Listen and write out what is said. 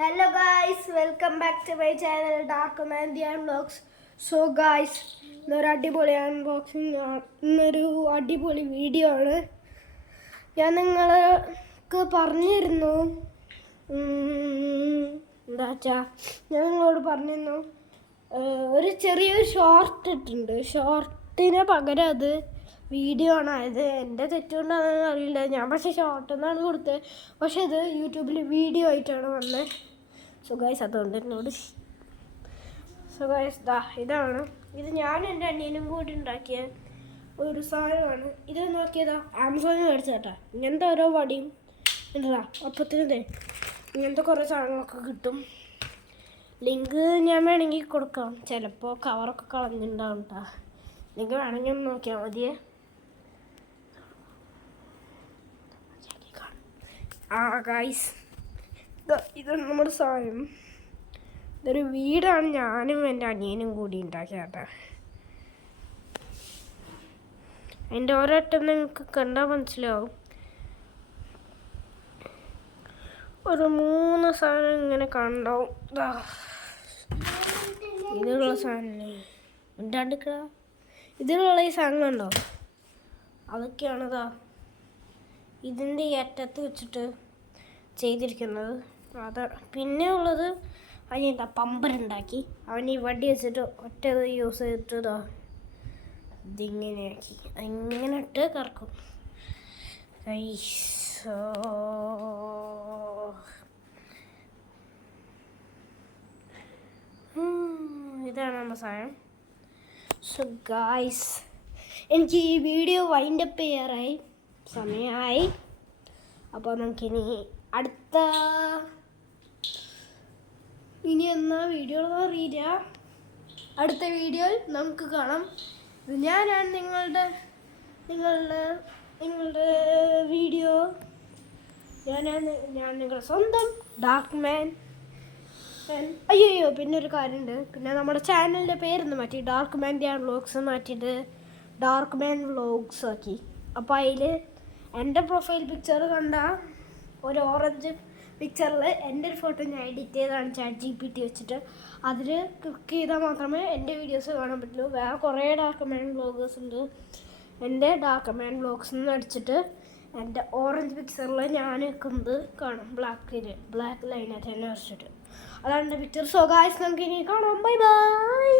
Hello guys, welcome back to my channel Dark Mandian Vlogs. So guys, ഇന്നൊരു അടിപൊളി unboxing ഇന്നൊരു അടിപൊളി video ആണ്. ഞാൻ നിങ്ങൾക്ക് പറഞ്ഞിരുന്നു ഞാൻ നിങ്ങളോട് പറഞ്ഞിരുന്നു ഒരു ചെറിയൊരു ഷോർട്ട് ഇട്ടിട്ടുണ്ട്. ഷോർട്ടിന് പകരം അത് വീഡിയോ ആണ് ആയത്. എൻ്റെ തെറ്റുകൊണ്ടാണെന്ന് അറിയില്ല. ഞാൻ പക്ഷേ ഷോർട്ട് എന്നാണ് കൊടുത്തത്, പക്ഷെ ഇത് യൂട്യൂബിൽ വീഡിയോ ആയിട്ടാണ് വന്നത്. സോ ഗൈസ് അതുകൊണ്ട് എന്നോട് ഇതാണ്. ഇത് ഞാൻ എൻ്റെ അനിയനും കൂടി ഉണ്ടാക്കിയ ഒരു സാധനമാണ്. ഇത് നോക്കിയതാ ആമസോണിൽ മേടിച്ചേട്ടാ. ഇങ്ങനത്തെ ഓരോ വടിയും എന്താ അപ്പത്തിനതേ ഇങ്ങനത്തെ കുറേ സാധനങ്ങളൊക്കെ കിട്ടും. ലിങ്ക് ഞാൻ വേണമെങ്കിൽ കൊടുക്കാം. ചിലപ്പോൾ കവറൊക്കെ കളഞ്ഞിട്ടുണ്ടാവും കേട്ടോ. ലിങ്ക് വേണമെങ്കിൽ ഒന്ന് നോക്കിയാൽ മതിയേ. ഗൈസ് ഇതാണ് നമ്മുടെ സാധനം. ഇതൊരു വീടാണ് ഞാനും എൻ്റെ അനിയനും കൂടി ഉണ്ടാക്കിയാട്ടെ. അതിൻ്റെ ഒരറ്റം നിങ്ങൾക്ക് കണ്ടാൽ മനസ്സിലാവും. ഒരു 3 സാധനം ഇങ്ങനെ കണ്ടാവും. ഇതിലുള്ള സാധനം ഉണ്ടാണ്ടിക്ക ഇതിലുള്ള ഈ സാധനങ്ങളുണ്ടോ, അതൊക്കെയാണിതാ ഇതിൻ്റെ അറ്റത്ത് വെച്ചിട്ട് ചെയ്തിരിക്കുന്നത്. അത് പിന്നെ ഉള്ളത് അതിനെന്താ പമ്പറുണ്ടാക്കി അവൻ ഈ വടി വെച്ചിട്ട് ഒറ്റ യൂസ് ചെയ്തിട്ട് ഇതിങ്ങനെയാക്കി ഇങ്ങനെ ഇട്ട് കറക്കും. ഇതാണ് നമ്മുടെ സാധനം. സോ ഗായ്സ്, എനിക്ക് ഈ വീഡിയോ വൈൻഡപ്പ് ചെയ്യാറായി സമയമായി. അപ്പോൾ നമുക്കിനി എന്നാ വീഡിയോ അറിയില്ല. അടുത്ത വീഡിയോയിൽ നമുക്ക് കാണാം. ഞാനാണ് നിങ്ങളുടെ വീഡിയോ. ഞാൻ നിങ്ങളുടെ സ്വന്തം ഡാർക്ക് മാൻ. അയ്യോ പിന്നെ ഒരു കാര്യമുണ്ട്. പിന്നെ നമ്മുടെ ചാനലിൻ്റെ പേരൊന്ന് മാറ്റി ഡാർക്ക് മാൻഡിയൻ വ്ലോഗ്സ് മാറ്റിയിട്ട് ഡാർക്ക് മാൻ വ്ലോഗ്സ് ആക്കി. അപ്പോൾ അതിൽ എൻ്റെ പ്രൊഫൈൽ പിക്ചർ കണ്ട ഒരു ഓറഞ്ച് പിക്ചറിൽ എൻ്റെ ഒരു ഫോട്ടോ ഞാൻ എഡിറ്റ് ചെയ്താണ് ChatGPT വെച്ചിട്ട്. അതിൽ ക്ലിക്ക് ചെയ്താൽ മാത്രമേ എൻ്റെ വീഡിയോസ് കാണാൻ പറ്റുള്ളൂ. വേറെ കുറേ ഡാർക്ക് മാൻ വ്ലോഗേഴ്സ് ഉണ്ട്. എൻ്റെ ഡാർക്ക് മാൻ വ്ലോഗ്സ് എന്ന് അടിച്ചിട്ട് എൻ്റെ ഓറഞ്ച് പിക്ചറിൽ ഞാൻ നിൽക്കുന്നത് കാണും. ബ്ലാക്ക് ലൈനായിട്ട് തന്നെ വരച്ചിട്ട് അതാണ് എൻ്റെ പിക്ചർ. സോ ഗായ്സ്, നമുക്ക് ഇനി കാണാം. Bye bye.